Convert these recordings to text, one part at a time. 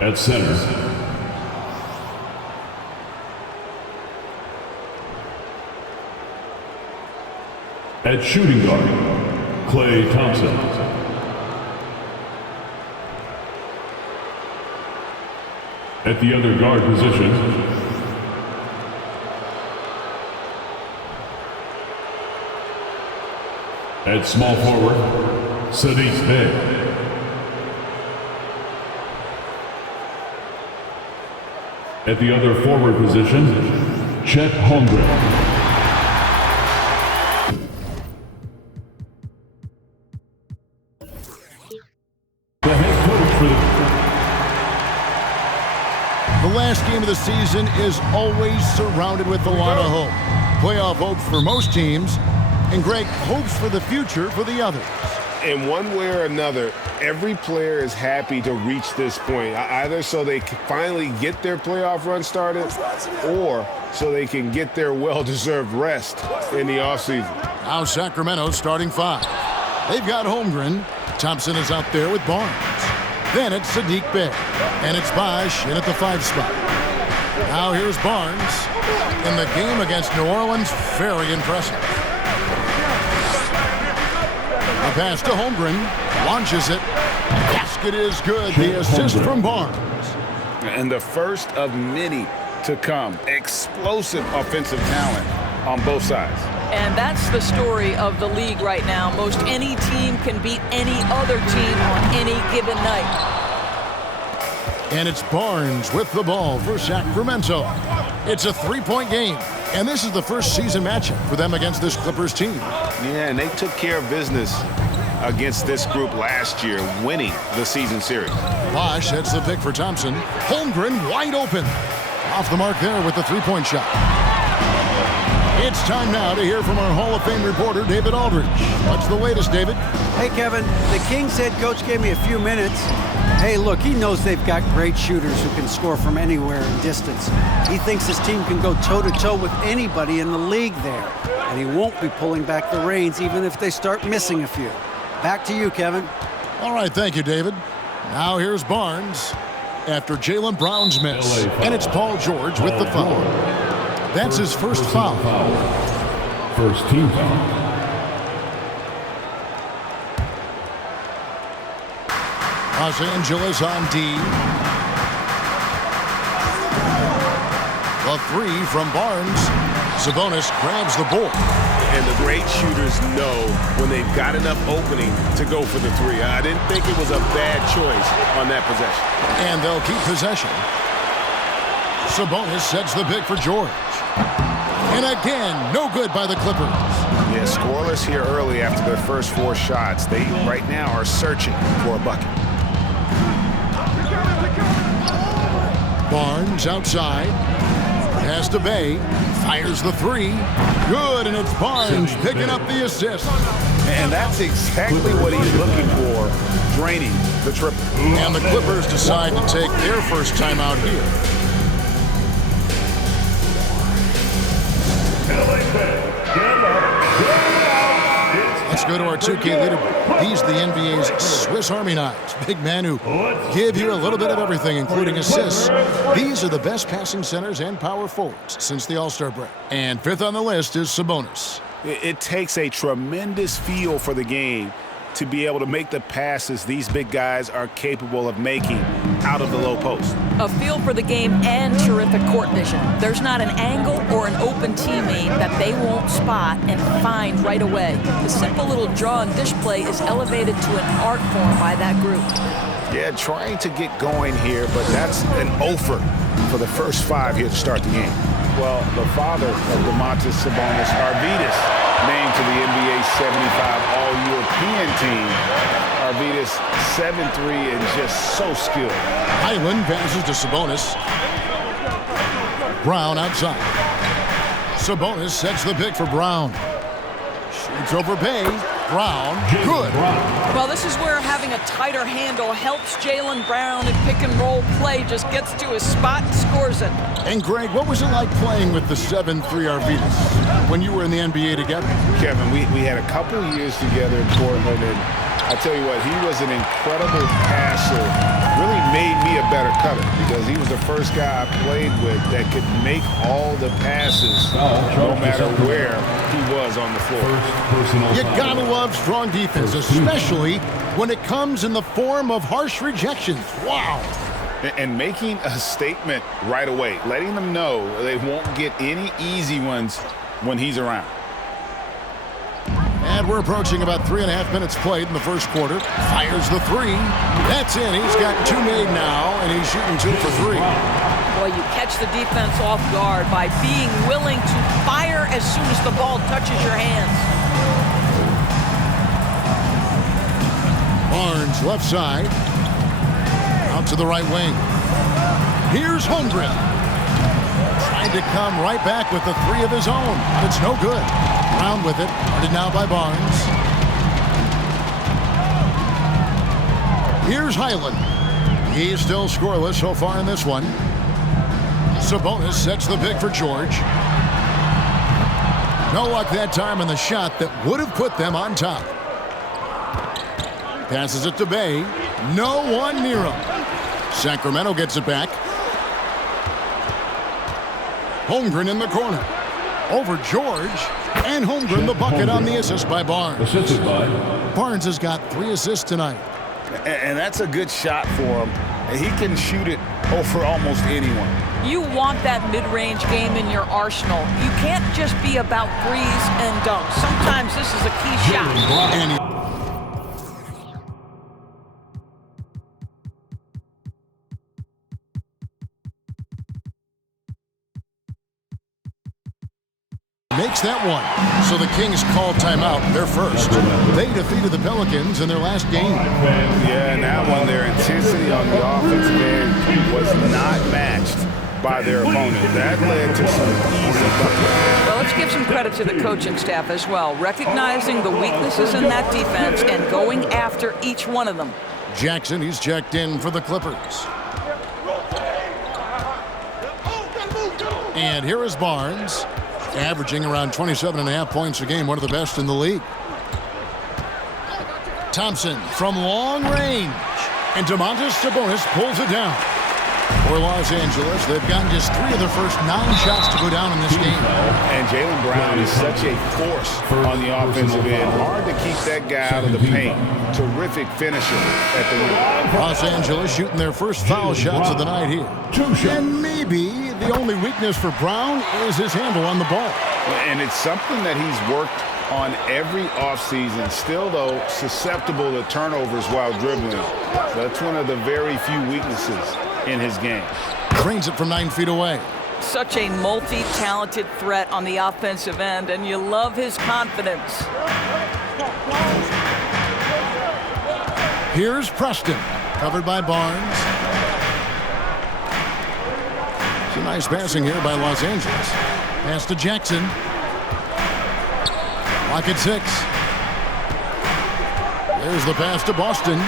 At center, at shooting guard, Klay Thompson. At the other guard position, at small forward, Saddiq Bey. At the other forward position, Chet Holmgren. The head coach for The last game of the season is always surrounded with a lot of hope. Playoff hopes for most teams, and Greg, hopes for the future for the others. In one way or another, every player is happy to reach this point, either so they can finally get their playoff run started or so they can get their well-deserved rest in the offseason. Now Sacramento's starting five. They've got Holmgren. Thompson is out there with Barnes. Then it's Saddiq Bey. And it's Bosh in at the 5 spot. Now here's Barnes. In the game against New Orleans, very impressive. The pass to Holmgren. Launches it. Basket is good. The assist from Barnes. And the first of many to come. Explosive offensive talent on both sides. And that's the story of the league right now. Most any team can beat any other team on any given night. And it's Barnes with the ball for Sacramento. It's a 3-point game. And this is the first season matchup for them against this Clippers team. Yeah, and they took care of business against this group last year, winning the season series. Bosh heads the pick for Thompson. Holmgren wide open. Off the mark there with the 3-point shot. It's time now to hear from our Hall of Fame reporter, David Aldridge. What's the latest, David? Hey, Kevin. The Kings head coach gave me a few minutes. Hey, look, he knows they've got great shooters who can score from anywhere in distance. He thinks his team can go toe-to-toe with anybody in the league there. And he won't be pulling back the reins even if they start missing a few. Back to you, Kevin. All right, thank you, David. Now here's Barnes after Jaylen Brown's miss. And it's Paul George with the foul. That's his first foul. First team foul. Los Angeles on D. The 3 from Barnes. Sabonis grabs the board. And the great shooters know when they've got enough opening to go for the 3. I didn't think it was a bad choice on that possession. And they'll keep possession. Sabonis sets the pick for George. And again, no good by the Clippers. Yeah, scoreless here early after their first 4 shots. They right now are searching for a bucket. Barnes outside. Pass to Bey. Fires the 3. Good, and it's Barnes picking up the assist. And that's exactly what he's looking for, draining the triple. And the Clippers decide to take their first time out here. Let's go to our 2K leaderboard. He's the NBA's Swiss Army knives. Big man who give you a little bit of everything, including assists. These are the best passing centers and power forwards since the All-Star break. And 5th on the list is Sabonis. It takes a tremendous feel for the game to be able to make the passes these big guys are capable of making out of the low post. A feel for the game and terrific court vision. There's not an angle or an open teammate that they won't spot and find right away. The simple little draw and dish play is elevated to an art form by that group. Yeah, trying to get going here, but that's an offer for the first 5 here to start the game. Well, the father of Domantas Sabonis, Arvydas, named to the NBA 75 All-European team. Arvydas, 7'3", and just so skilled. Highland passes to Sabonis. Brown outside. Sabonis sets the pick for Brown. Shoots over Bey. Brown, good. Well, this is where having a tighter handle helps Jaylen Brown in pick-and-roll play. Just gets to his spot and scores it. And, Greg, what was it like playing with the 7'3" Arvydas when you were in the NBA together? Kevin, we had a couple years together in Portland, and I tell you what, he was an incredible passer. Really made me a better cutter because he was the first guy I played with that could make all the passes no matter where he was on the floor. You gotta love strong defense, especially when it comes in the form of harsh rejections. Wow. And making a statement right away, letting them know they won't get any easy ones when he's around. And we're approaching about 3.5 minutes played in the first quarter. Fires the three. That's in. He's got 2 made now, and he's shooting 2 for 3. Boy, you catch the defense off guard by being willing to fire as soon as the ball touches your hands. Barnes, left side. Out to the right wing. Here's Holmgren. Trying to come right back with the 3 of his own. It's no good. Brown with it. Guarded now by Barnes. Here's Highland. He's still scoreless so far in this one. Sabonis sets the pick for George. No luck that time in the shot that would have put them on top. Passes it to Bay. No one near him. Sacramento gets it back. Holmgren in the corner. Over George. And Holmgren the bucket on the assist by Barnes. Assisted by Barnes has got 3 assists tonight. And that's a good shot for him. He can shoot it over almost anyone. You want that mid-range game in your arsenal. You can't just be about threes and dunks. Sometimes this is a key shot. And he makes that one. So the Kings call timeout. They're first. They defeated the Pelicans in their last game. Yeah, and that one, their intensity on the offensive end was not matched by their opponent. That led to some easy buckets. Well, let's give some credit to the coaching staff as well, recognizing the weaknesses in that defense and going after each one of them. Jackson, he's checked in for the Clippers. And here is Barnes, averaging around 27.5 points a game, one of the best in the league. Thompson from long range, and Domantas Sabonis pulls it down. For Los Angeles, they've gotten just 3 of their first 9 shots to go down in this game. And Jaylen Brown is such a force on the offensive end. Hard to keep that guy out of the paint. Terrific finisher at the rim. Los Angeles shooting their first foul shots of the night here. And maybe the only weakness for Brown is his handle on the ball. And it's something that he's worked on every offseason. Still, though, susceptible to turnovers while dribbling. That's one of the very few weaknesses in his game. Drains it from 9 feet away. Such a multi-talented threat on the offensive end, and you love his confidence. Here's Preston, covered by Barnes. Some nice passing here by Los Angeles. Pass to Jackson. Lock at 6. There's the pass to Boston.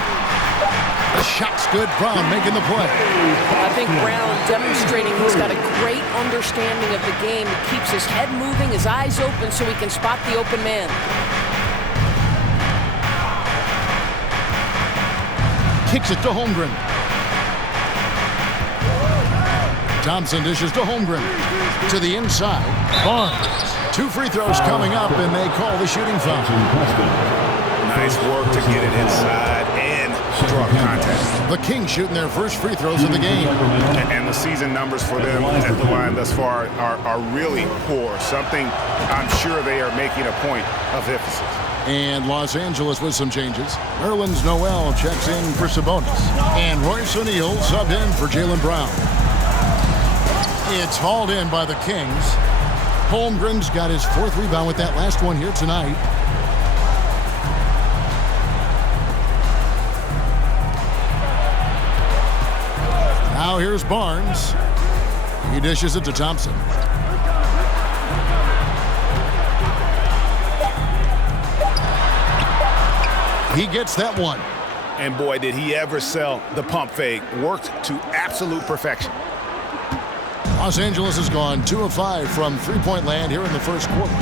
The shot's good. Brown making the play. I think Brown demonstrating he's got a great understanding of the game. He keeps his head moving, his eyes open so he can spot the open man. Kicks it to Holmgren. Thompson dishes to Holmgren. To the inside. Barnes. 2 free throws coming up, and they call the shooting foul. Nice work to get it inside and draw contact. The Kings shooting their first free throws of the game. And the season numbers for them at the line thus far are really poor. Something I'm sure they are making a point of emphasis. And Los Angeles with some changes. Nerlens Noel checks in for Sabonis. And Royce O'Neal subbed in for Jaylen Brown. It's hauled in by the Kings. Holmgren's got his 4th rebound with that last one here tonight. Now here's Barnes. He dishes it to Thompson. He gets that one. And boy, did he ever sell the pump fake. Worked to absolute perfection. Los Angeles has gone 2 of 5 from three-point land here in the first quarter.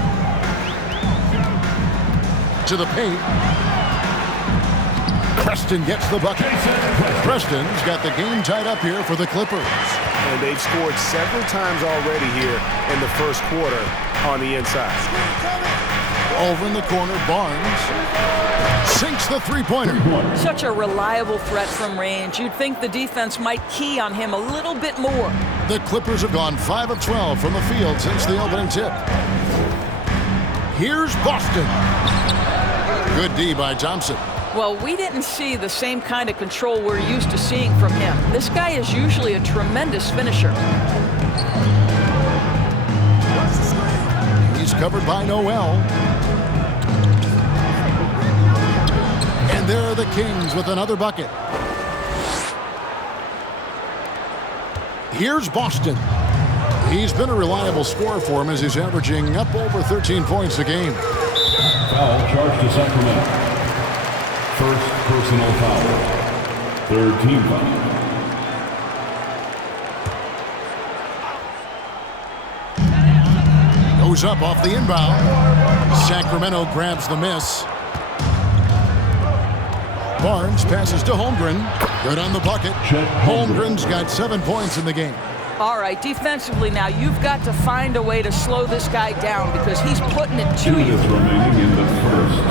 To the paint. Preston gets the bucket. Preston's got the game tied up here for the Clippers. And they've scored several times already here in the first quarter on the inside. Over in the corner, Barnes sinks the three-pointer. Such a reliable threat from range. You'd think the defense might key on him a little bit more. The Clippers have gone 5 of 12 from the field since the opening tip. Here's Boston. Good D by Thompson. Well, we didn't see the same kind of control we're used to seeing from him. This guy is usually a tremendous finisher. He's covered by Noel. And there are the Kings with another bucket. Here's Boston. He's been a reliable scorer for him as he's averaging up over 13 points a game. Foul charged to Sacramento. First personal foul. Third team foul. Goes up off the inbound. Sacramento grabs the miss. Barnes passes to Holmgren. Good on the bucket. Holmgren's got 7 points in the game. All right, defensively now, you've got to find a way to slow this guy down because he's putting it to 2 you. minutes remaining in the first.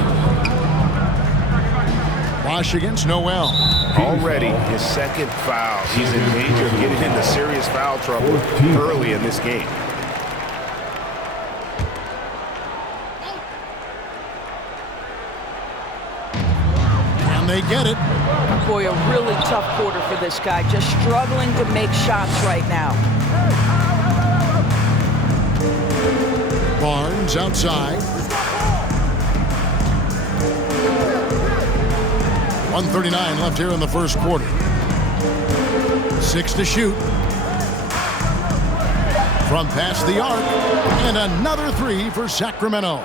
Bosh against Noel. Already his second foul. He's in danger of getting into serious foul trouble early in this game. And they get it. Boy, a really tough quarter for this guy. Just struggling to make shots right now. Barnes outside. 1:39 left here in the first quarter. 6 to shoot. From past the arc. And another 3 for Sacramento.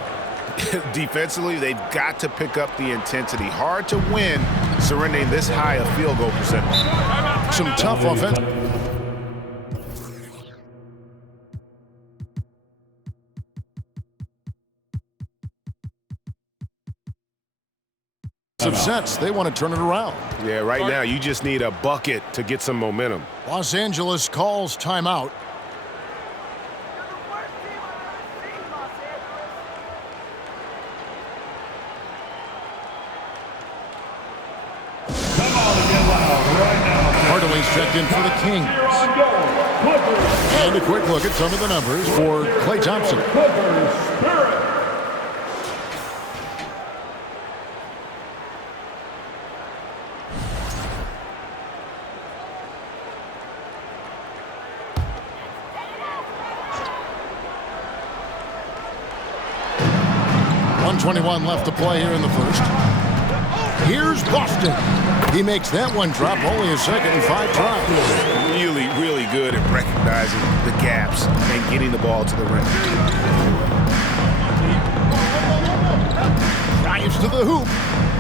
Defensively, they've got to pick up the intensity. Hard to win surrendering this high a field goal percentage. Some tough offense. Sets. They want to turn it around. Yeah, right now you just need a bucket to get some momentum. Los Angeles calls timeout. Hardaway's checked in for the Kings. And a quick look at some of the numbers for Klay Thompson. 1:21 left to play here in the first. Here's Boston. He makes that one drop, only a second and 5 tries. Really good at recognizing the gaps and getting the ball to the rim. Drives to the hoop.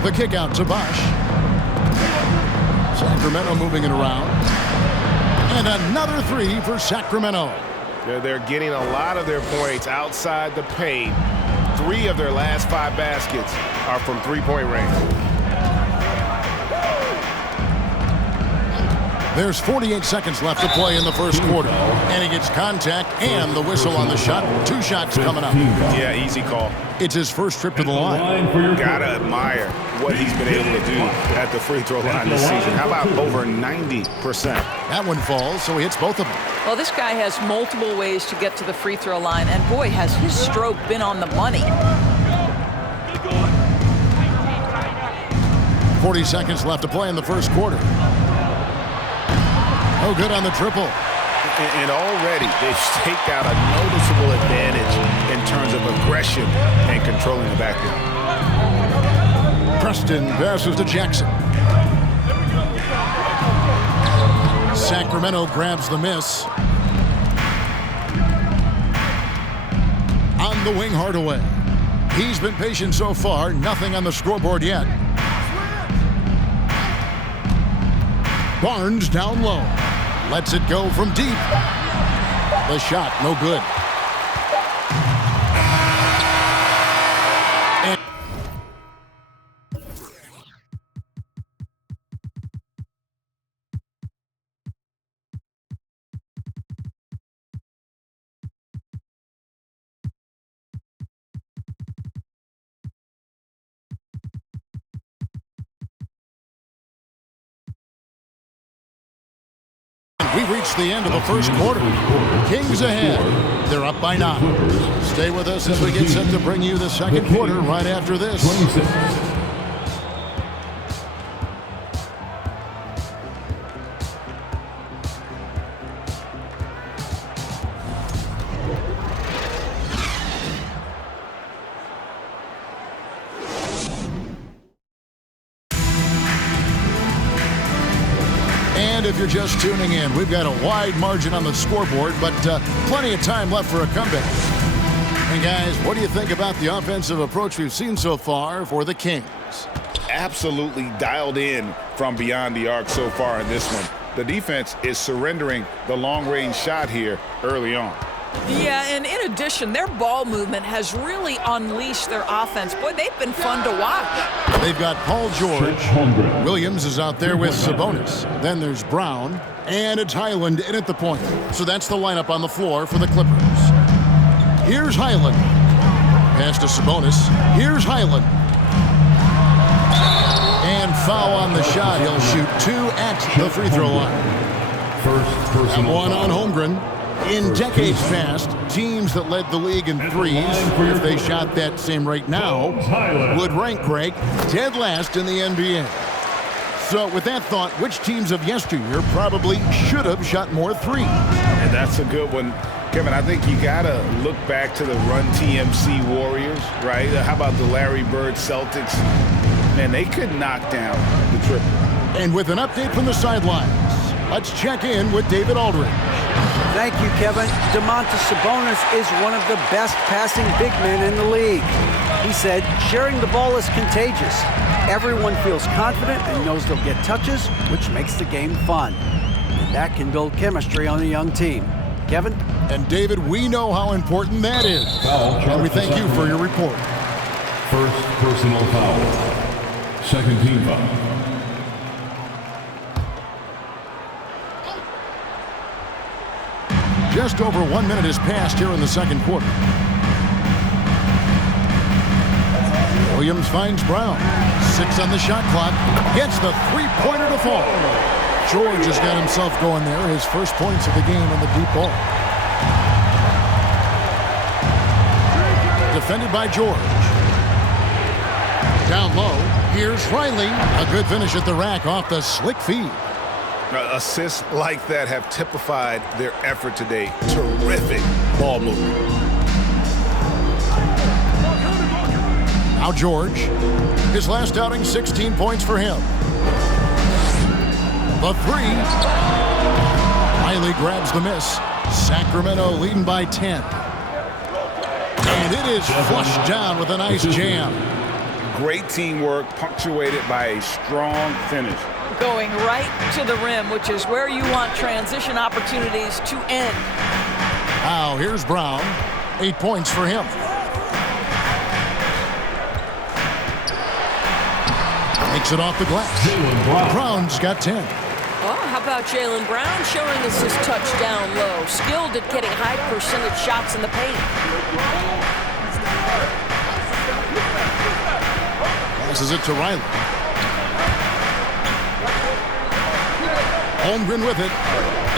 The kick out to Bosh. Sacramento moving it around. And another 3 for Sacramento. They're getting a lot of their points outside the paint. 3 of their last 5 baskets are from three-point range. There's 48 seconds left to play in the first quarter. And he gets contact and the whistle on the shot. 2 shots coming up. Yeah, easy call. It's his first trip to the line. Gotta admire what he's been able to do at the free throw line this season. How about over 90%? That one falls, so he hits both of them. Well, this guy has multiple ways to get to the free throw line, and boy, has his stroke been on the money. 40 seconds left to play in the first quarter. Oh, good on the triple. And already they've staked out a noticeable advantage in terms of aggression and controlling the backcourt. Preston passes to Jackson. Sacramento grabs the miss. On the wing, Hardaway. He's been patient so far. Nothing on the scoreboard yet. Barnes down low. Lets it go from deep. The shot, no good. We reached the end of the first quarter. Kings ahead. They're up by 9. Stay with us as we get set to bring you the second quarter right after this. 26. And if you're just tuning in, we've got a wide margin on the scoreboard, but plenty of time left for a comeback. And guys, what do you think about the offensive approach we've seen so far for the Kings? Absolutely dialed in from beyond the arc so far in this one. The defense is surrendering the long-range shot here early on. Yeah, and in addition, their ball movement has really unleashed their offense. Boy, they've been fun to watch. They've got Paul George. Holmgren. Williams is out there with Sabonis. Then there's Brown. And it's Highland in at the point. So that's the lineup on the floor for the Clippers. Here's Highland. Pass to Sabonis. Here's Highland. And foul on the shot. He'll shoot 2 at the free throw line. First personal One on foul. Holmgren. In decades past, teams that led the league in threes, if they shot that same rate now, would rank, Greg, dead last in the NBA. So with that thought, which teams of yesteryear probably should have shot more threes? And that's a good one. Kevin, I think you got to look back to the Run TMC Warriors, right? How about the Larry Bird Celtics? Man, they could knock down the triple. And with an update from the sidelines, let's check in with David Aldridge. Thank you, Kevin. Domantas Sabonis is one of the best passing big men in the league. He said, sharing the ball is contagious. Everyone feels confident and knows they'll get touches, which makes the game fun. And that can build chemistry on a young team. Kevin? And David, we know how important that is. And we thank you for your report. First personal foul. Second team foul. Just over 1 minute has passed here in the second quarter. Williams finds Brown. 6 on the shot clock. Gets the three-pointer to fall. George has got himself going there. His first points of the game on the deep ball. Defended by George. Down low. Here's Riley. A good finish at the rack off the slick feed. Assists like that have typified their effort today. Terrific ball movement. Now George. His last outing, 16 points for him. The three. Riley grabs the miss. Sacramento leading by 10. And it is flushed down with a nice jam. Great teamwork punctuated by a strong finish. Going right to the rim, which is where you want transition opportunities to end. Now here's Brown. 8 points for him. Takes it off the glass. Brown's got 10. Oh, how about Jaylen Brown showing us his touch down low. Skilled at getting high percentage shots in the paint. Passes it to Riley. Holmgren with it.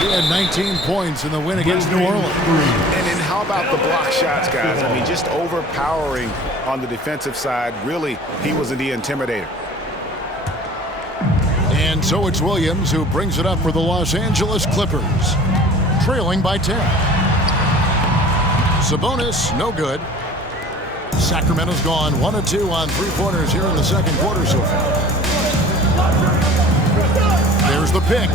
He had 19 points in the win against New Orleans. And then how about the block shots, guys? I mean, just overpowering on the defensive side. Really, he was the intimidator. And so it's Williams who brings it up for the Los Angeles Clippers. Trailing by 10. Sabonis, no good. Sacramento's gone 1 of 2 on three-pointers here in the second quarter so far. There's the pick.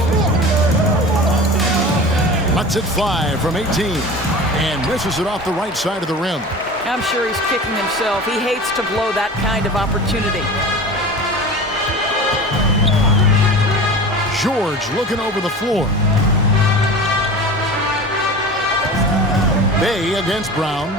Lets it fly from 18 and misses it off the right side of the rim. I'm sure he's kicking himself. He hates to blow that kind of opportunity. George looking over the floor. Bay against Brown.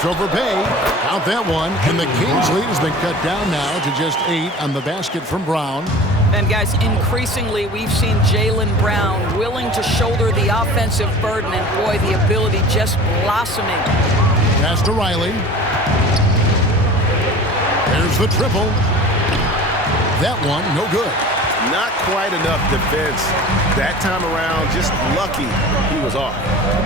Shoots over Bay. Count that one. And the Kings lead has been cut down now to just 8 on the basket from Brown. And guys, increasingly we've seen Jaylen Brown willing to shoulder the offensive burden, and boy, the ability just blossoming. Pass to Riley. There's the triple. That one, no good. Not quite enough defense. That time around, just lucky he was off.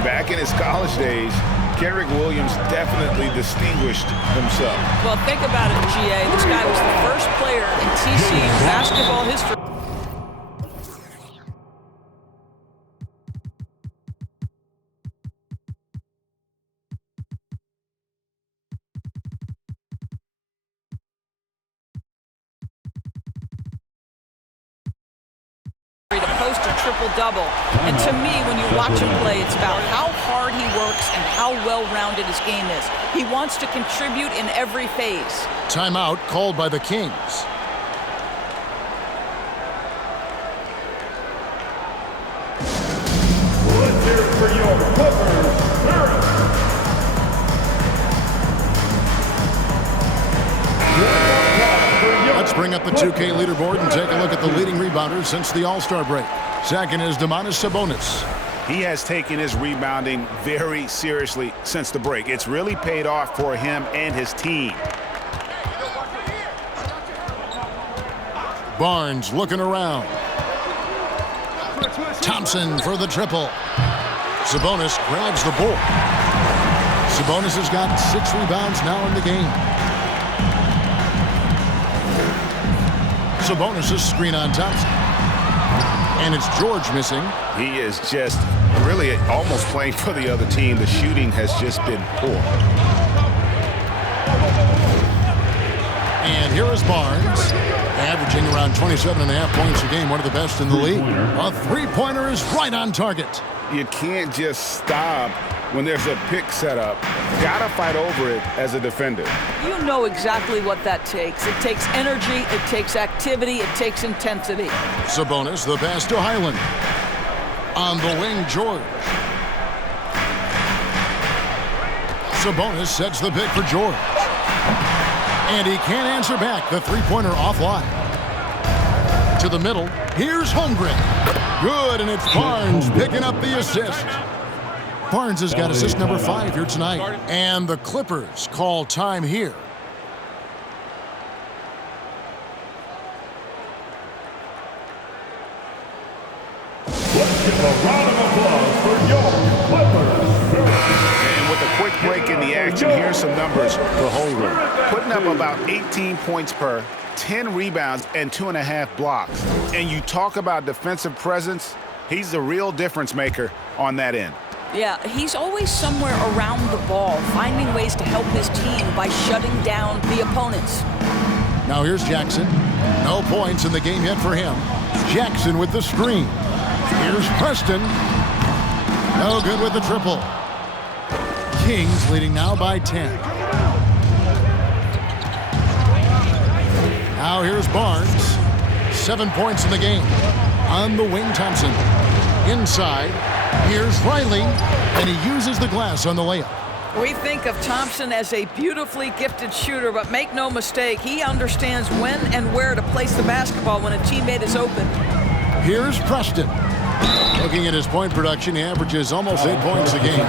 Back in his college days, Kenrich Williams definitely distinguished himself. Well, think about it, GA. This guy was the first player in TCU basketball history. To post a triple-double. And to me, when you watch him play, it's about how hard he works and how well-rounded his game is. He wants to contribute in every phase. Timeout called by the Kings. Let's hear it for your Clippers, Barrett. Let's bring up the 2K leaderboard and take a look at the leading rebounders since the All-Star break. Second is Domantas Sabonis. He has taken his rebounding very seriously since the break. It's really paid off for him and his team. Barnes looking around. Thompson for the triple. Sabonis grabs the board. Sabonis has got 6 rebounds now in the game. Sabonis' screen on Thompson. And it's George missing. He is just really almost playing for the other team. The shooting has just been poor. And here is Barnes, averaging around 27.5 points a game, one of the best in the league. A three-pointer is right on target. You can't just stop when there's a pick set up. Gotta fight over it as a defender. You know exactly what that takes. It takes energy, it takes activity, it takes intensity. Sabonis, the pass to Highland. On the wing, George. Sabonis sets the pick for George. And he can't answer back. The three-pointer offline. To the middle. Here's Holmgren. Good, and it's Barnes picking up the assist. Barnes has got assist number 5 here tonight. And the Clippers call time here. Let's give a round of applause for your Clippers. And with a quick break in the action, here's some numbers for Holmgren. Putting up about 18 points per, 10 rebounds, and 2.5 blocks. And you talk about defensive presence, he's the real difference maker on that end. Yeah, he's always somewhere around the ball, finding ways to help his team by shutting down the opponents. Now here's Jackson. No points in the game yet for him. Jackson with the screen. Here's Preston. No good with the triple. Kings leading now by 10. Now here's Barnes. 7 points in the game. On the wing, Thompson. Inside. Here's Riley, and he uses the glass on the layup. We think of Thompson as a beautifully gifted shooter, but make no mistake, he understands when and where to place the basketball when a teammate is open. Here's Preston. Looking at his point production, he averages almost 8 points a game.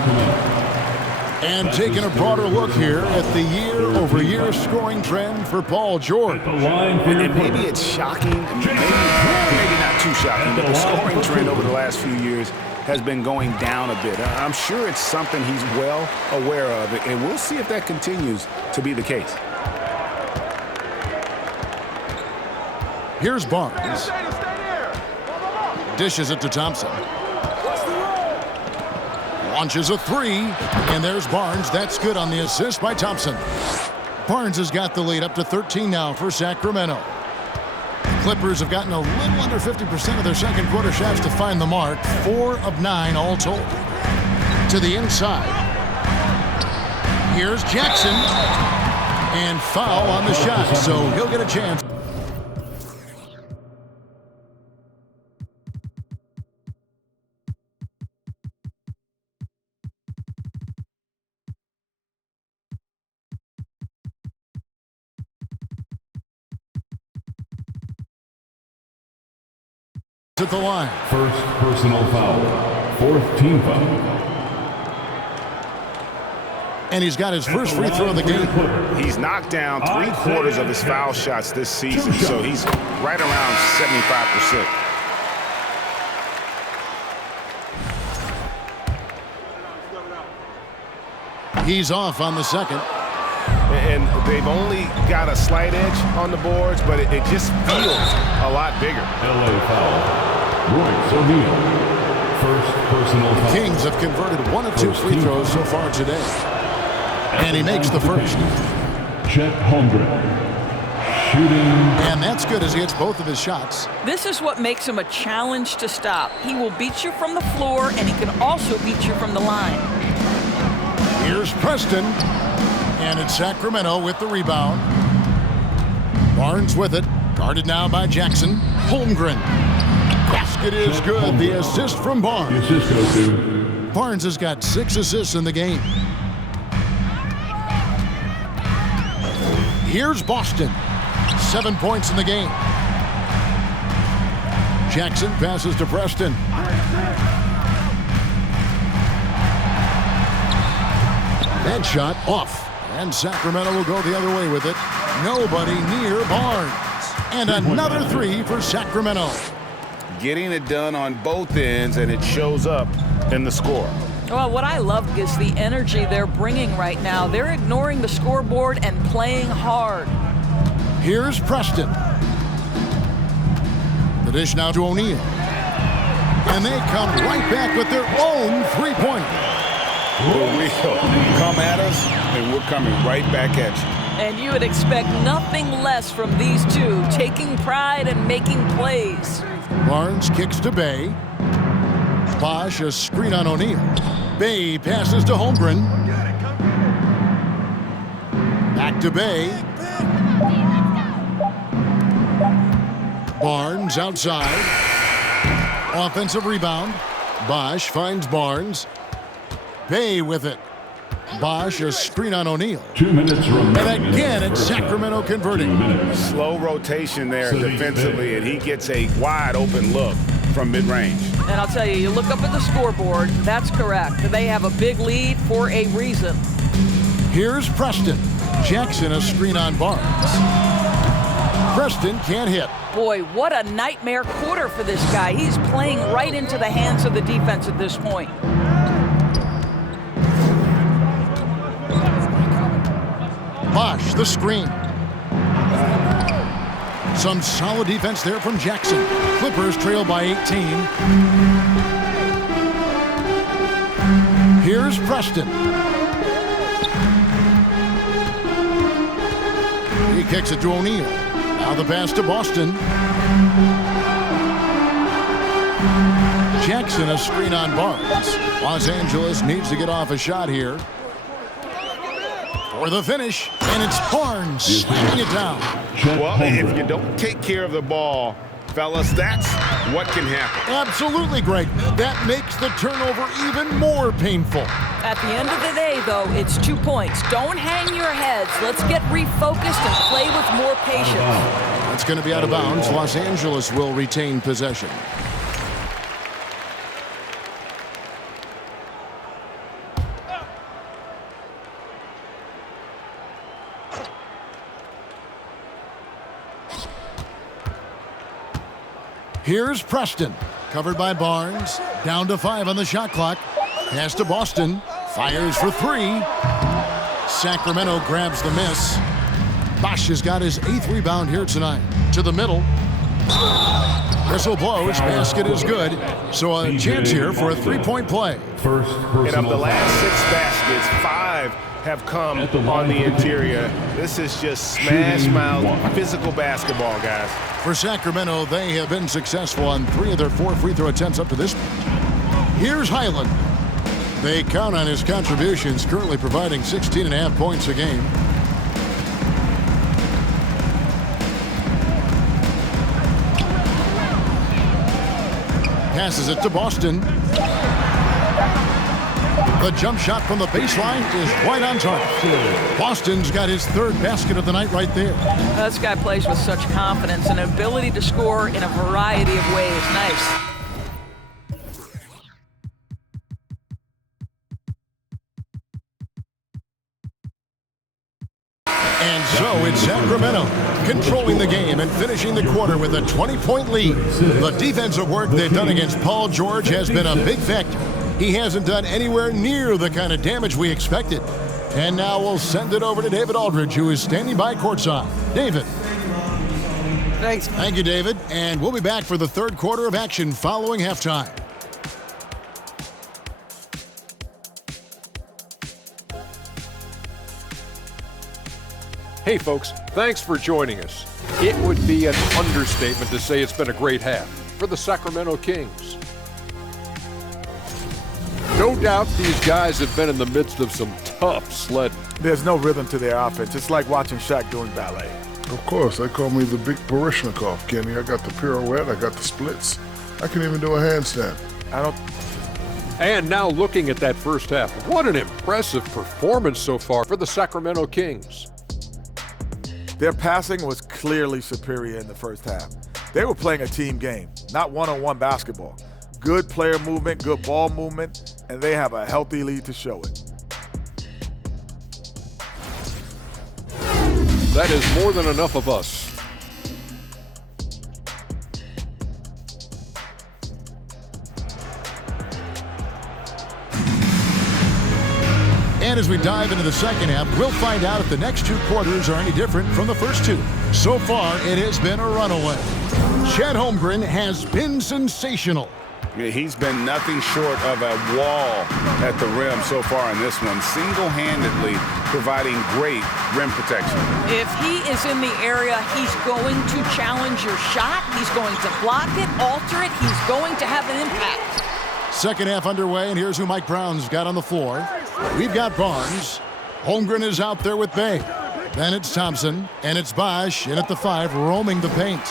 And taking a broader look here at the year-over-year scoring trend for Paul George. And maybe it's shocking, maybe not too shocking, but the scoring trend over the last few years has been going down a bit. I'm sure it's something he's well aware of, and we'll see if that continues to be the case. Here's Barnes. Dishes it to Thompson. Launches a three, and there's Barnes. That's good on the assist by Thompson. Barnes has got the lead up to 13 now for Sacramento. Clippers have gotten a little under 50% of their second quarter shots to find the mark. 4 of 9 all told. To the inside. Here's Jackson. And foul on the shot, so he'll get a chance. At the line. First personal foul. Fourth team foul. And he's got his first free throw of the game. He's knocked down 3/4 of his foul shots this season, so he's right around 75%. He's off on the second. And they've only got a slight edge on the boards, but it just feels a lot bigger. LA foul. Royce O'Neal. First personal foul. Kings have converted 1 of 2 free throws so far today. And he makes the first. Chet Holmgren. Shooting. And that's good as he hits both of his shots. This is what makes him a challenge to stop. He will beat you from the floor, and he can also beat you from the line. Here's Preston. And it's Sacramento with the rebound. Barnes with it. Guarded now by Jackson. Holmgren. Basket is good. The assist from The Barnes. assist goes to Barnes has got 6 assists in the game. Here's Boston. 7 points in the game. Jackson passes to Preston. That shot off. And Sacramento will go the other way with it. Nobody near Barnes. And another 3 for Sacramento. Getting it done on both ends, and it shows up in the score. Well, what I love is the energy they're bringing right now. They're ignoring the scoreboard and playing hard. Here's Preston. The dish now to O'Neal. And they come right back with their own three-pointer. We'll come at us, and we're coming right back at you. And you would expect nothing less from these two, taking pride and making plays. Barnes kicks to Bay. Bosch, a screen on O'Neal. Bay passes to Holmgren. Back to Bay. Barnes outside. Offensive rebound. Bosch finds Barnes. Bay with it. Bosch, a screen on O'Neal. 2 minutes remaining. And again, it's Sacramento converting. Slow rotation there defensively, and he gets a wide open look from mid-range. And I'll tell you, you look up at the scoreboard, that's correct. They have a big lead for a reason. Here's Preston. Jackson, a screen on Barnes. Preston can't hit. Boy, what a nightmare quarter for this guy. He's playing right into the hands of the defense at this point. Bosch, the screen. Some solid defense there from Jackson. Clippers trail by 18. Here's Preston. He kicks it to O'Neal. Now the pass to Boston. Jackson, a screen on Barnes. Los Angeles needs to get off a shot here. For the finish, and it's Barnes slamming it down. Well, if you don't take care of the ball, fellas, that's what can happen. Absolutely, Greg. That makes the turnover even more painful. At the end of the day, though, it's 2 points. Don't hang your heads. Let's get refocused and play with more patience. That's going to be out of bounds. Los Angeles will retain possession. Here's Preston, covered by Barnes. Down to 5 on the shot clock. Pass to Boston. Fires for 3. Sacramento grabs the miss. Bosch has got his 8th rebound here tonight. To the middle. Whistle blows. Basket is good. So a chance here for a 3-point play. First And of personal the last foul. 6 baskets, 5 have come At the line on the for the interior. This is just smash Shooting mouth one. physical basketball, guys. For Sacramento, they have been successful on 3 of their 4 free throw attempts up to this point. Here's Highland. They count on his contributions, currently providing 16.5 points a game. Passes it to Boston. The jump shot from the baseline is right on target. Boston's got his 3rd basket of the night right there. This guy plays with such confidence and ability to score in a variety of ways. Nice. Sacramento controlling the game and finishing the quarter with a 20-point lead. The defensive work they've done against Paul George has been a big factor. He hasn't done anywhere near the kind of damage we expected. And now we'll send it over to David Aldridge, who is standing by courtside. David. Thanks. Thank you, David. And we'll be back for the third quarter of action following halftime. Hey folks, thanks for joining us. It would be an understatement to say it's been a great half for the Sacramento Kings. No doubt these guys have been in the midst of some tough sledding. There's no rhythm to their offense. It's like watching Shaq doing ballet. Of course, they call me the big Baryshnikov, Kenny. I got the pirouette, I got the splits. I can even do a handstand. And now looking at that first half, what an impressive performance so far for the Sacramento Kings. Their passing was clearly superior in the first half. They were playing a team game, not one-on-one basketball. Good player movement, good ball movement, and they have a healthy lead to show it. That is more than enough of us. And as we dive into the second half, we'll find out if the next two quarters are any different from the first two. So far, it has been a runaway. Chet Holmgren has been sensational. He's been nothing short of a wall at the rim so far in this one, single-handedly providing great rim protection. If he is in the area, he's going to challenge your shot. He's going to block it, alter it. He's going to have an impact. Second half underway, and here's who Mike Brown's got on the floor. We've got Barnes. Holmgren is out there with Bay. Then it's Thompson, and it's Bosch in at the 5, roaming the paint.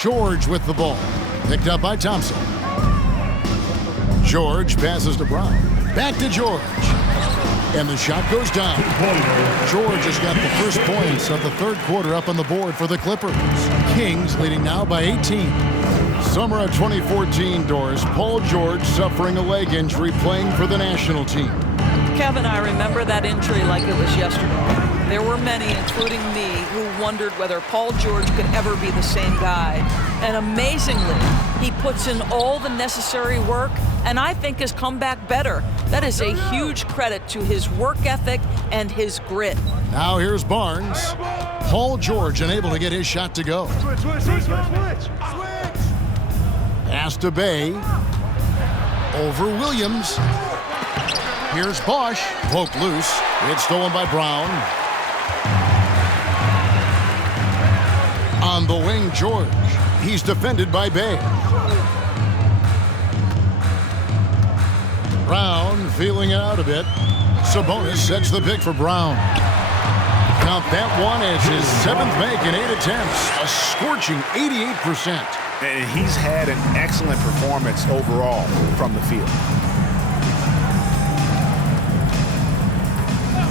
George with the ball. Picked up by Thompson. George passes to Brown. Back to George. And the shot goes down. George has got the first points of the third quarter up on the board for the Clippers. Kings leading now by 18. Summer of 2014, Doris. Paul George suffering a leg injury playing for the national team. Kevin, I remember that injury like it was yesterday. There were many, including me, who wondered whether Paul George could ever be the same guy. And amazingly, he puts in all the necessary work and I think has come back better. That is a huge credit to his work ethic and his grit. Now here's Barnes. Paul George unable to get his shot to go. Pass to Bay. Over Williams. Here's Bosch. Poked loose. It's stolen by Brown. On the wing, George. He's defended by Bay. Brown feeling it out a bit. Sabonis sets the pick for Brown. Count that one as his 7th make in 8 attempts. A scorching 88%. And he's had an excellent performance overall from the field.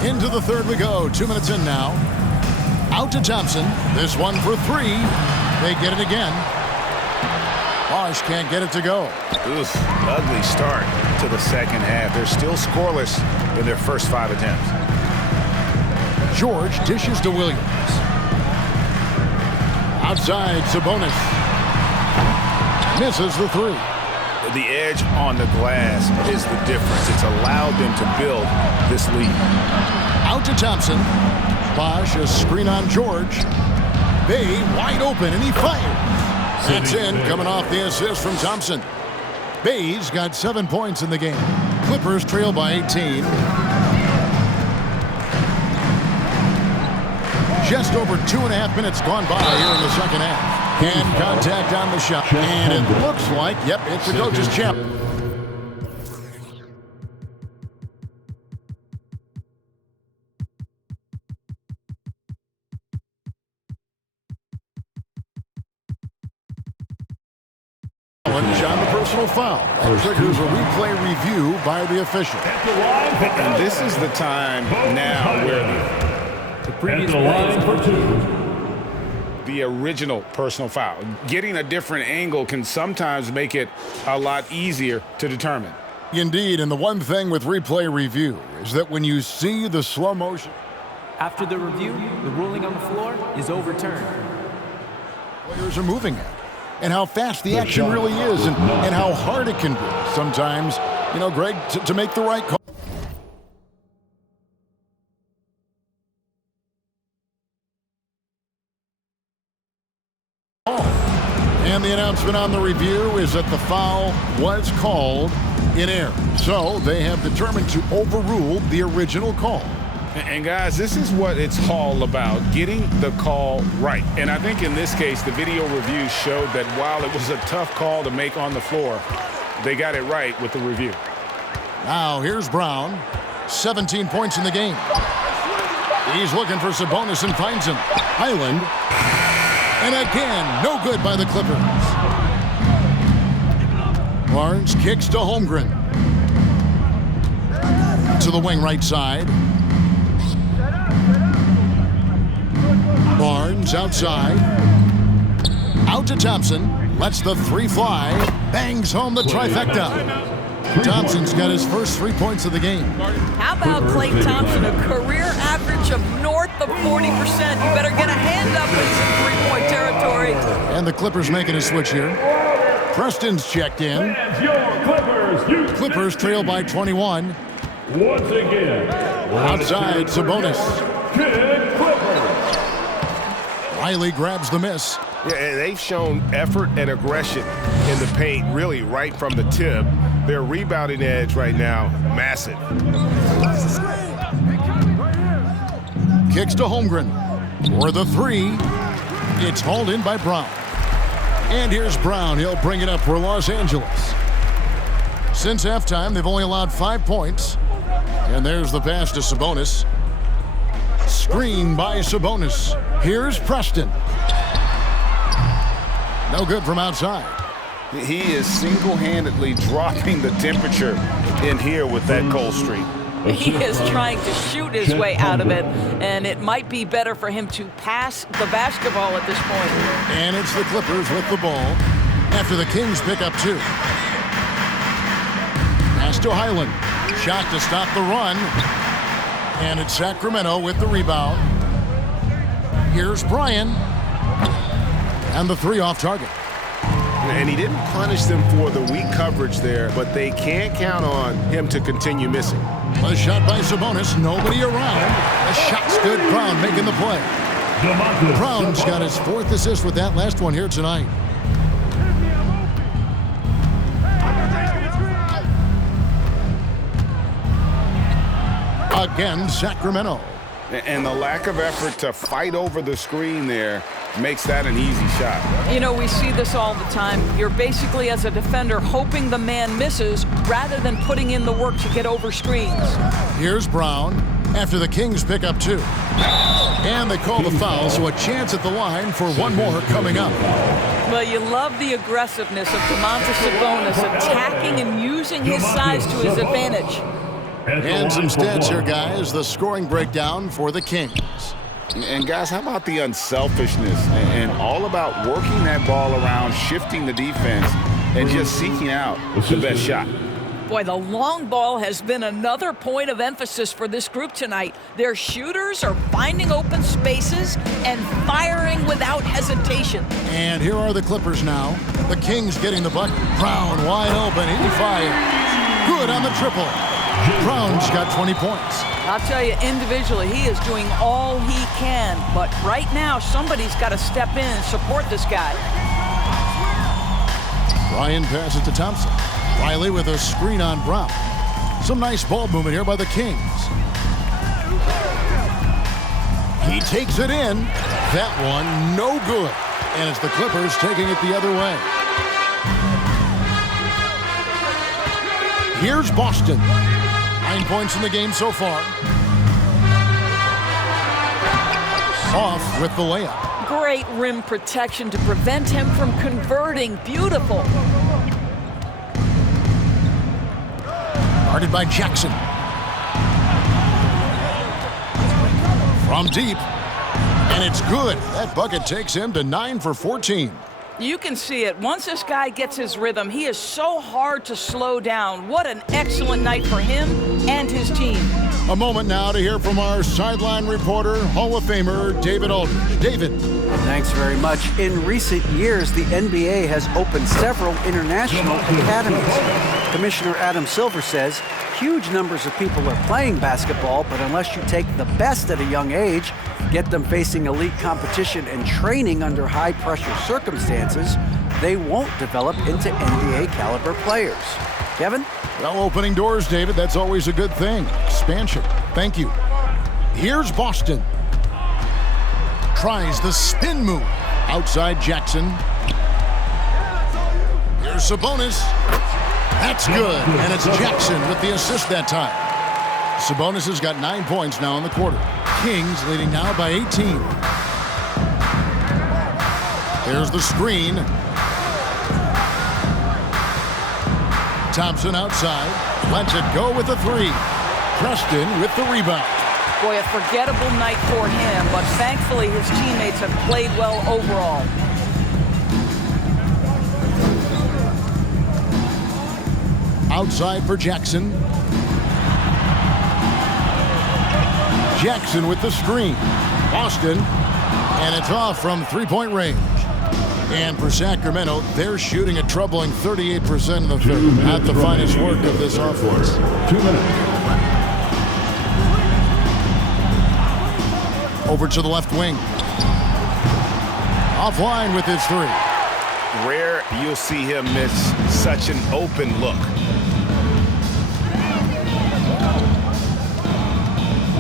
Into the third we go. 2 minutes in now. Out to Thompson. This one for 3. They get it again. Bosch can't get it to go. Oof, ugly start to the second half. They're still scoreless in their first 5 attempts. George dishes to Williams. Outside, Sabonis. Misses the 3. The edge on the glass is the difference. It's allowed them to build this lead. Out to Thompson. Bosch, a screen on George. Bay wide open, and he fires. That's in, coming off the assist from Thompson. Bay's got 7 points in the game. Clippers trail by 18. Just over 2.5 minutes gone by here in the second half. And contact on the shot. And it looks like, yep, it's the coach's chip. On the personal foul. That triggers a replay review by the official. And this is the time now where the previous line for 2. The original personal foul. Getting a different angle can sometimes make it a lot easier to determine. Indeed, and the one thing with replay review is that when you see the slow motion, After the review, the ruling on the floor is overturned. Players are moving at, and how fast the action really is, and how hard it can be sometimes, you know, Greg, to make the right call. And the announcement on the review is that the foul was called in error. So they have determined to overrule the original call. And guys, this is what it's all about, getting the call right. And I think in this case, the video review showed that while it was a tough call to make on the floor, they got it right with the review. Now here's Brown, 17 points in the game. He's looking for Sabonis and finds him. Highland. And again, no good by the Clippers. Barnes kicks to Holmgren. To the wing right side. Barnes outside. Out to Thompson. Lets the three fly. Bangs home the trifecta. Thompson's got his first 3 points of the game. How about Klay Thompson, a career average of north of 40%. You better get a hand up in some three-point territory. And the Clippers making a switch here. Preston's checked in. Clippers trail by 21. Once again, outside Sabonis. Riley grabs the miss. Yeah, they've shown effort and aggression in the paint, really right from the tip. Their rebounding edge right now, massive. Kicks to Holmgren for the three. It's hauled in by Brown. And here's Brown. He'll bring it up for Los Angeles. Since halftime, they've only allowed 5 points. And there's the pass to Sabonis. Screen by Sabonis. Here's Preston. No good from outside. He is single-handedly dropping the temperature in here with that cold streak. He is trying to shoot his way out of it, and it might be better for him to pass the basketball at this point. And it's the Clippers with the ball after the Kings pick up 2. Pass to Highland. Shot to stop the run. And it's Sacramento with the rebound. Here's Bryan. And the three off target. And he didn't punish them for the weak coverage there, but they can't count on him to continue missing. A shot by Sabonis, nobody around. A shot stood, Brown making the play. Brown's got his 4th assist with that last one here tonight. Again, Sacramento. And the lack of effort to fight over the screen there makes that an easy shot. You know, we see this all the time. You're basically, as a defender, hoping the man misses rather than putting in the work to get over screens. Here's Brown after the Kings pick up 2. And they call the foul, so a chance at the line for one more coming up. Well, you love the aggressiveness of Domantas Sabonis, attacking and using his size to his advantage. And some stats here, guys. The scoring breakdown for the Kings. And guys, how about the unselfishness and all about working that ball around, shifting the defense, and just seeking out the best shot. Boy, the long ball has been another point of emphasis for this group tonight. Their shooters are finding open spaces and firing without hesitation. And here are the Clippers now. The Kings getting the bucket. Brown wide open. He fires. Good on the triple. Brown's got 20 points. I'll tell you, individually, he is doing all he can. But right now, somebody's got to step in and support this guy. Bryan passes to Thompson. Riley with a screen on Brown. Some nice ball movement here by the Kings. He takes it in. That one, no good. And it's the Clippers taking it the other way. Here's Boston. 9 points in the game so far. Off with the layup. Great rim protection to prevent him from converting. Beautiful. Guarded by Jackson. From deep. And it's good. That bucket takes him to 9 for 14. You can see it. Once this guy gets his rhythm, he is so hard to slow down. What an excellent night for him and his team. A moment now to hear from our sideline reporter, Hall of Famer David Aldridge. David. Thanks very much. In recent years, the NBA has opened several international academies. Commissioner Adam Silver says huge numbers of people are playing basketball, but unless you take the best at a young age, get them facing elite competition and training under high-pressure circumstances, they won't develop into NBA-caliber players. Kevin? Well, opening doors, David, that's always a good thing. Expansion. Thank you. Here's Boston. Tries the spin move. Outside Jackson. Here's Sabonis. That's good. And it's Jackson with the assist that time. Sabonis has got 9 points now in the quarter. Kings leading now by 18. There's the screen. Thompson outside. Lets it go with the three. Preston with the rebound. Boy, a forgettable night for him, but thankfully his teammates have played well overall. Outside for Jackson. Jackson with the screen. Boston. And it's off from three-point range. And for Sacramento, they're shooting a troubling 38% in the third. Not the finest work of this offense. 2 minutes. Over to the left wing. Offline with his three. Rare you'll see him miss such an open look.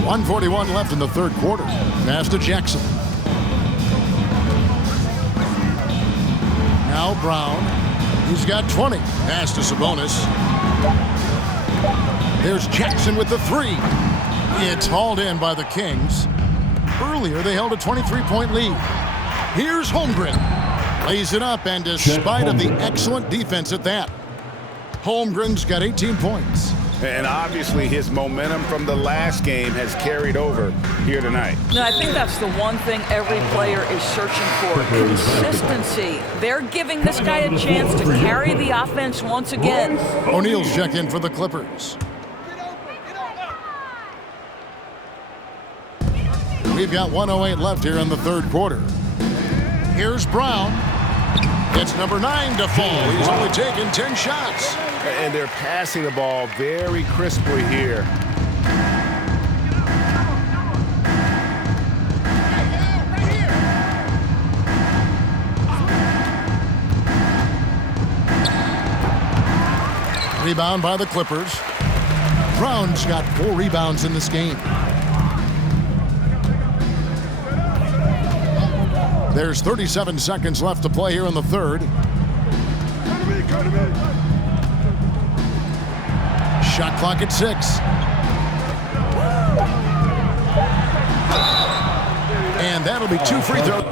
1:41 left in the third quarter. Pass to Jackson. Now Brown. He's got 20. Pass to Sabonis. There's Jackson with the three. It's hauled in by the Kings. Earlier, they held a 23-point lead. Here's Holmgren. Lays it up, and despite of the excellent defense at that, Holmgren's got 18 points. And obviously his momentum from the last game has carried over here tonight. No, I think that's the one thing every player is searching for. Consistency. They're giving this guy a chance to carry the offense once again. O'Neal's check in for the Clippers. We've got 1:08 left here in the third quarter. Here's Brown. It's number 9 to fall. He's only taken 10 shots. And they're passing the ball very crisply here. Rebound by the Clippers. Brown's got 4 rebounds in this game. There's 37 seconds left to play here in the third. Shot clock at 6. And that'll be 2 free throws.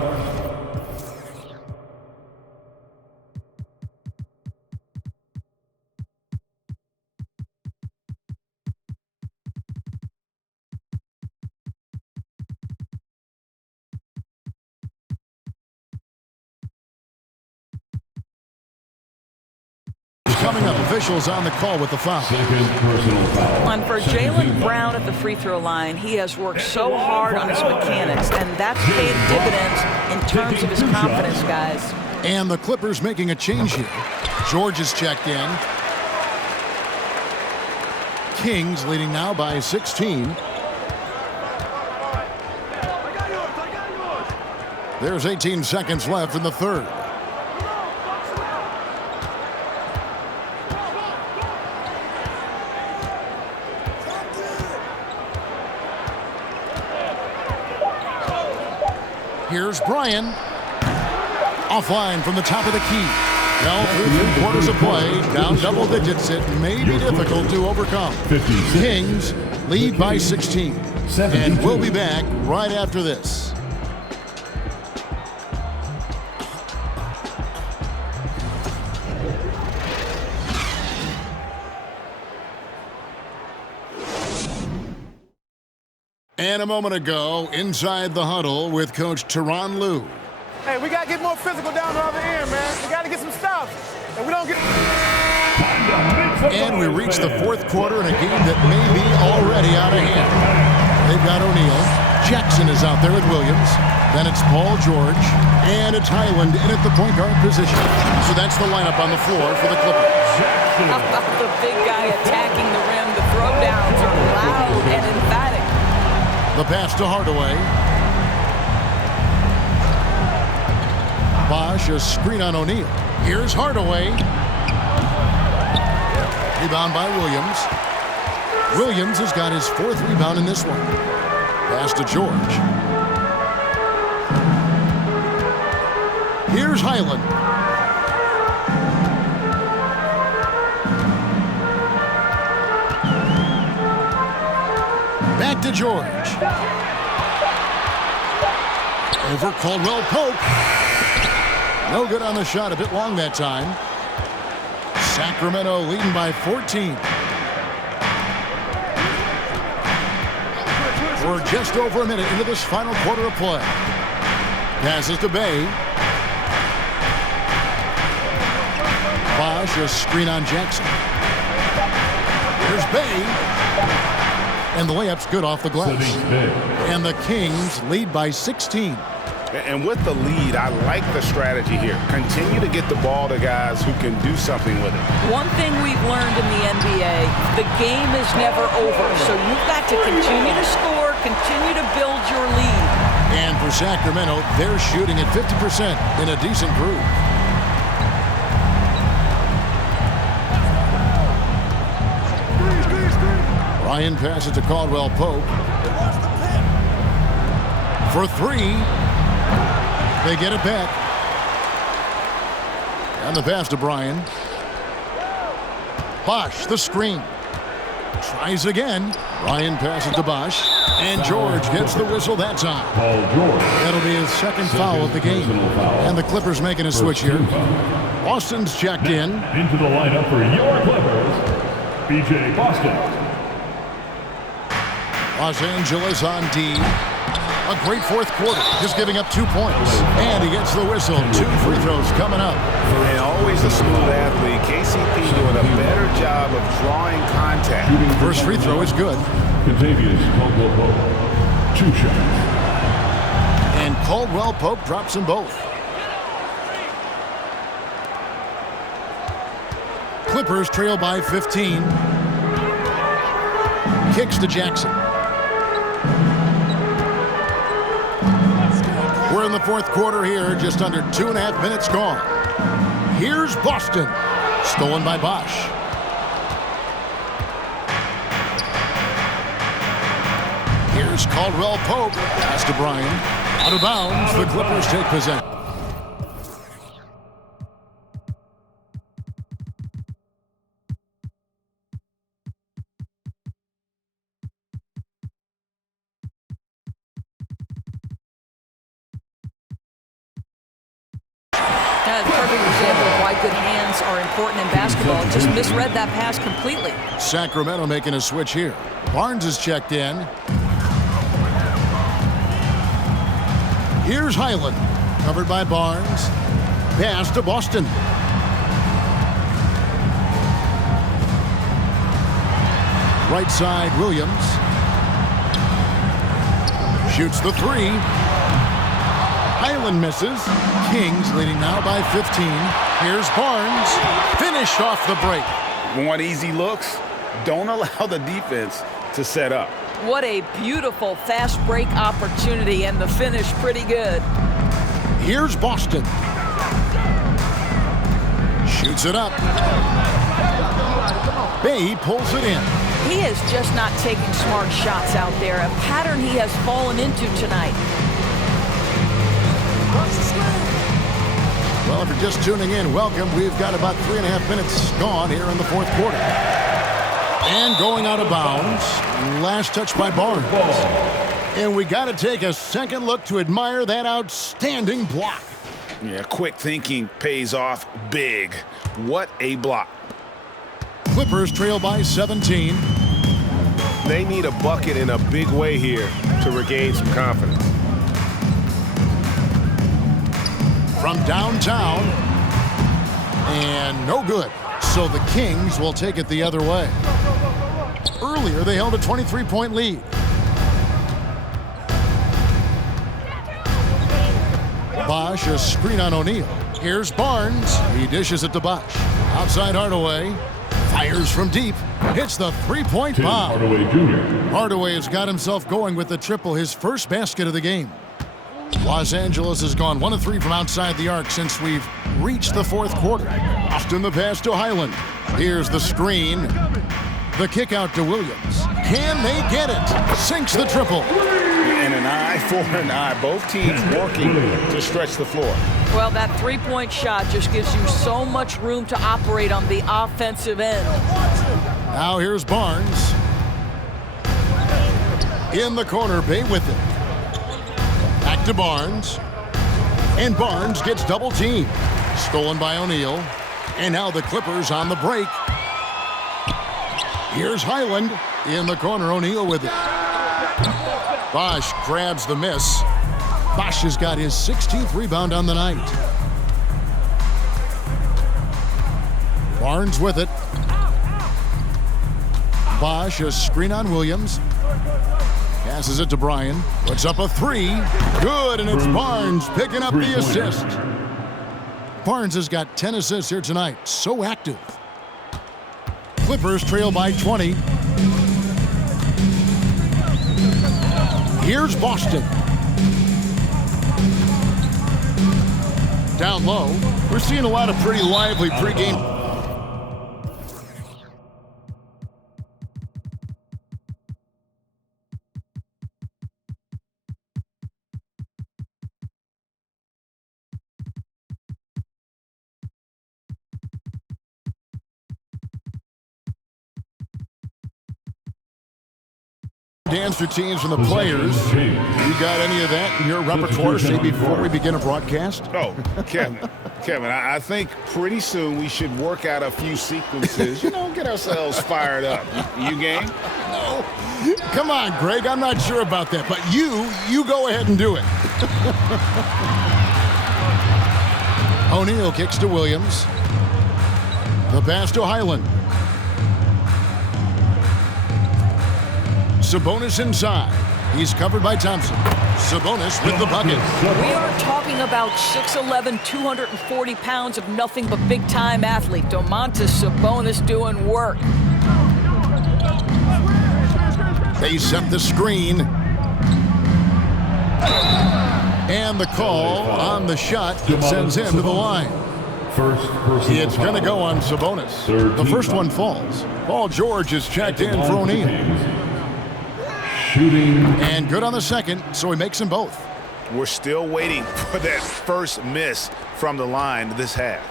Coming up, officials on the call with the foul. Second personal foul. And for Jaylen Brown at the free throw line, he has worked so hard on his mechanics, and that's paid dividends in terms of his confidence, guys. And the Clippers making a change here. George is checked in. Kings leading now by 16. There's 18 seconds left in the third. Here's Bryan. Offline from the top of the key. Well, through 3 quarters of play, down double digits, it may be difficult to overcome. 56. Kings lead by 16. 72. And we'll be back right after this. And a moment ago, inside the huddle with Coach Tyronn Lue. Hey, we got to get more physical down the other end, man. We got to get some stops. And we don't get... And we reach the fourth quarter in a game that may be already out of hand. They've got O'Neal. Jackson is out there with Williams. Then it's Paul George. And it's Highland in at the point guard position. So that's the lineup on the floor for the Clippers. How about the big guy attacking the rim? The throwdowns are loud and emphatic. The pass to Hardaway. Bosh, a screen on O'Neal. Here's Hardaway. Rebound by Williams. Williams has got his fourth rebound in this one. Pass to George. Here's Highland. Back to George. Over Caldwell Pope. No good on the shot, a bit long that time. Sacramento leading by 14. We're just over a minute into this final quarter of play. Passes to Bay. Bosh, a screen on Jackson. Here's Bay. And the layup's good off the glass. And the Kings lead by 16. And with the lead, I like the strategy here. Continue to get the ball to guys who can do something with it. One thing we've learned in the NBA, the game is never over. So you've got to continue to score, continue to build your lead. And for Sacramento, they're shooting at 50% in a decent groove. Ryan passes to Caldwell Pope. For three. They get it back. And the pass to Bryan. Bosh, the screen. Tries again. Ryan passes to Bosh. And George gets the whistle that time. That'll be his second foul of the game. And the Clippers making a switch here. Boston's checked in. Into the lineup for your Clippers, B.J. Boston. Los Angeles on D. A great fourth quarter, just giving up 2 points. And he gets the whistle. 2 free throws coming up. And always a smooth athlete. KCP doing a better job of drawing contact. First free throw is good. Contavious Caldwell Pope. 2 shots. And Caldwell Pope drops them both. Clippers trail by 15. Kicks to Jackson. We're in the fourth quarter here, just under 2.5 minutes gone. Here's Boston. Stolen by Bosh. Here's Caldwell Pope. Pass to Bryan. Out of bounds, the Clippers take possession. Perfect example of why good hands are important in basketball. Just misread that pass completely. Sacramento making a switch here. Barnes is checked in. Here's Highland. Covered by Barnes. Pass to Boston. Right side, Williams. Shoots the three. Highland misses. Kings leading now by 15. Here's Barnes. Finished off the break. Want easy looks? Don't allow the defense to set up. What a beautiful fast break opportunity, and the finish pretty good. Here's Boston. Shoots it up. Bay pulls it in. He is just not taking smart shots out there, a pattern he has fallen into tonight. Well, if you're just tuning in, welcome. We've got about 3.5 minutes gone here in the fourth quarter. And going out of bounds, last touch by Barnes. And we got to take a second look to admire that outstanding block. Yeah, quick thinking pays off big. What a block. Clippers trail by 17. They need a bucket in a big way here to regain some confidence. From downtown. And no good. So the Kings will take it the other way. Earlier, they held a 23-point lead. Bosch, a screen on O'Neal. Here's Barnes. He dishes it to Bosch. Outside Hardaway. Fires from deep. Hits the three-point bomb. Hardaway Jr. Hardaway has got himself going with the triple, his first basket of the game. Los Angeles has gone 1 of 3 from outside the arc since we've reached the fourth quarter. Austin the pass to Highland. Here's the screen. The kick out to Williams. Can they get it? Sinks the triple. And an eye for an eye. Both teams working to stretch the floor. Well, that three-point shot just gives you so much room to operate on the offensive end. Now here's Barnes. In the corner, Bay with it. Back to Barnes. And Barnes gets double teamed. Stolen by O'Neal. And now the Clippers on the break. Here's Highland. In the corner, O'Neal with it. Bosch grabs the miss. Bosch has got his 16th rebound on the night. Barnes with it. Bosch, a screen on Williams. Passes it to Bryan. Puts up a three. Good, and it's Barnes picking up the assist. Barnes has got 10 assists here tonight. So active. Clippers trail by 20. Here's Boston. Down low. We're seeing a lot of pretty lively pregame. Dance routines from the players. You got any of that in your repertoire, say, before we begin a broadcast? Oh, Kevin, I think pretty soon we should work out a few sequences, get ourselves fired up. You game? No. Come on, Greg, I'm not sure about that, but you go ahead and do it. O'Neal kicks to Williams. The pass to Highland. Sabonis inside. He's covered by Thompson. Sabonis with the bucket. We are talking about 6'11", 240 pounds of nothing but big-time athlete. Domantas Sabonis doing work. They set the screen. And the call on the shot sends him to the line. It's going to go on Sabonis. The first one falls. Paul George is checked in for O'Neal. Shooting. And good on the second, so he makes them both. We're still waiting for that first miss from the line this half.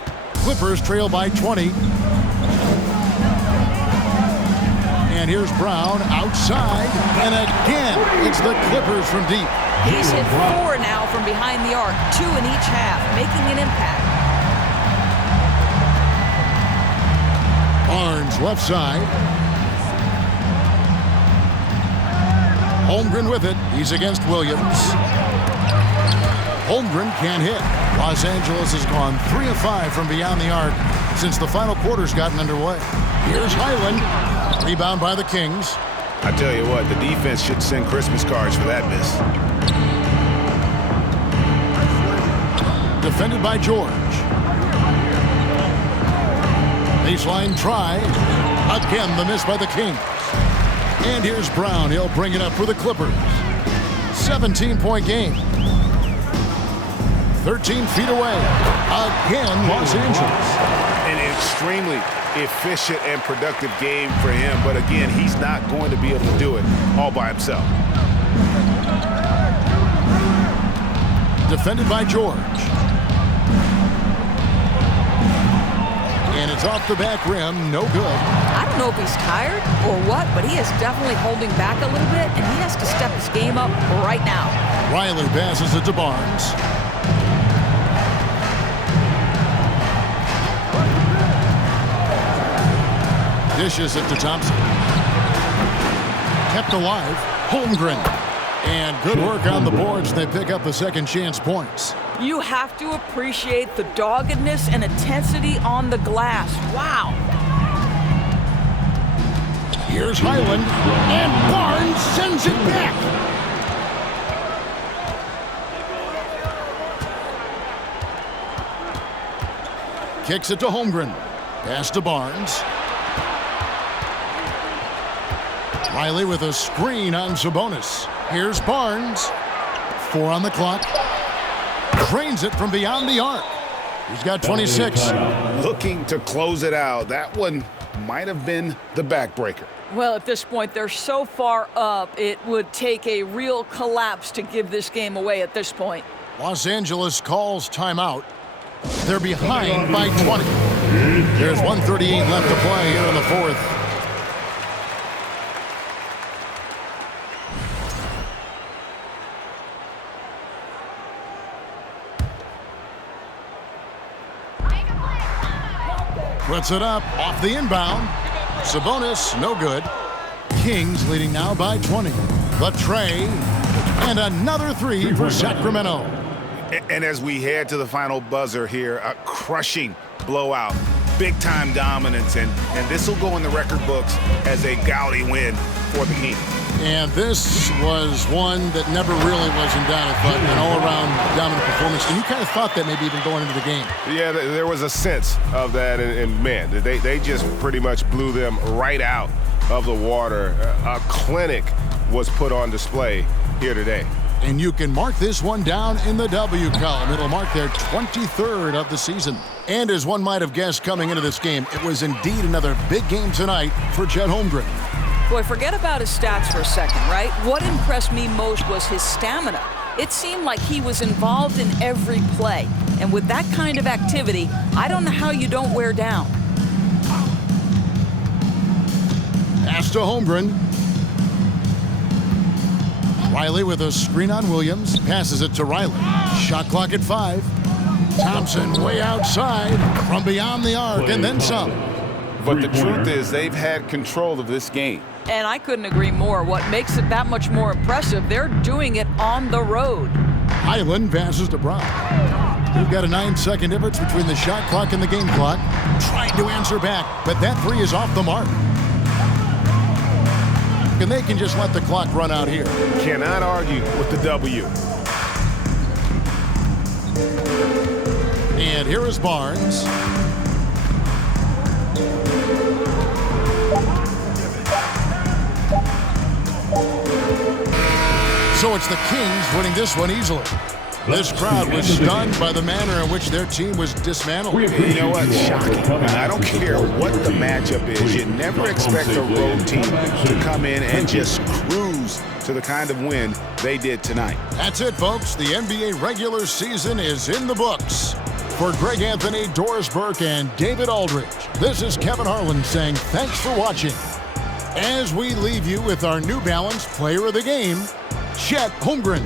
Clippers trail by 20. And here's Brown outside. And again, it's the Clippers from deep. He's hit 4 now from behind the arc, 2 in each half, making an impact. Barnes left side. Holmgren with it. He's against Williams. Holmgren can't hit. Los Angeles has gone 3 of 5 from beyond the arc since the final quarter's gotten underway. Here's Highland. Rebound by the Kings. I tell you what, the defense should send Christmas cards for that miss. Defended by George. Baseline try. Again, the miss by the Kings. And here's Brown. He'll bring it up for the Clippers. 17-point game. 13 feet away. Again, Los Angeles. An extremely efficient and productive game for him. But again, he's not going to be able to do it all by himself. Defended by George. And it's off the back rim. No good. I don't know if he's tired or what, but he is definitely holding back a little bit, and he has to step his game up right now. Riley passes it to Barnes. Dishes it to Thompson. Kept alive. Holmgren. And good work on the boards. They pick up the second chance points. You have to appreciate the doggedness and intensity on the glass. Wow. Here's Highland, and Barnes sends it back. Kicks it to Holmgren. Pass to Barnes. Riley with a screen on Sabonis. Here's Barnes. 4 on the clock. Drains it from beyond the arc. He's got 26. Looking to close it out. That one might have been the backbreaker. Well, at this point, they're so far up, it would take a real collapse to give this game away at this point. Los Angeles calls timeout. They're behind by 20. There's 1:38 left to play here in the fourth. Puts it up off the inbound. Sabonis, no good. Kings leading now by 20. The tray, and another three for Sacramento. And as we head to the final buzzer here, a crushing blowout, big-time dominance, and this will go in the record books as a gaudy win for the Kings. And this was one that never really was in doubt, but an all-around dominant performance. And you kind of thought that maybe even going into the game. Yeah, there was a sense of that, and man, they just pretty much blew them right out of the water. A clinic was put on display here today. And you can mark this one down in the W column. It'll mark their 23rd of the season. And as one might have guessed coming into this game, it was indeed another big game tonight for Chet Holmgren. Boy, forget about his stats for a second, right? What impressed me most was his stamina. It seemed like he was involved in every play. And with that kind of activity, I don't know how you don't wear down. Pass to Holmgren. Riley with a screen on Williams. Passes it to Riley. Shot clock at 5. Thompson way outside from beyond the arc and then some. But the truth is they've had control of this game. And I couldn't agree more. What makes it that much more impressive, they're doing it on the road. Highland passes to Brown. We've got a 9-second difference between the shot clock and the game clock. Trying to answer back, but that three is off the mark. And they can just let the clock run out here. Cannot argue with the W. And here is Barnes. So it's the Kings winning this one easily. This crowd was stunned by the manner in which their team was dismantled. You know what? Shocking. I don't care what the matchup is. You never expect a road team to come in and just cruise to the kind of win they did tonight. That's it, folks. The NBA regular season is in the books. For Greg Anthony, Doris Burke, and David Aldridge, this is Kevin Harlan saying thanks for watching. As we leave you with our New Balance Player of the Game, Chet Holmgren.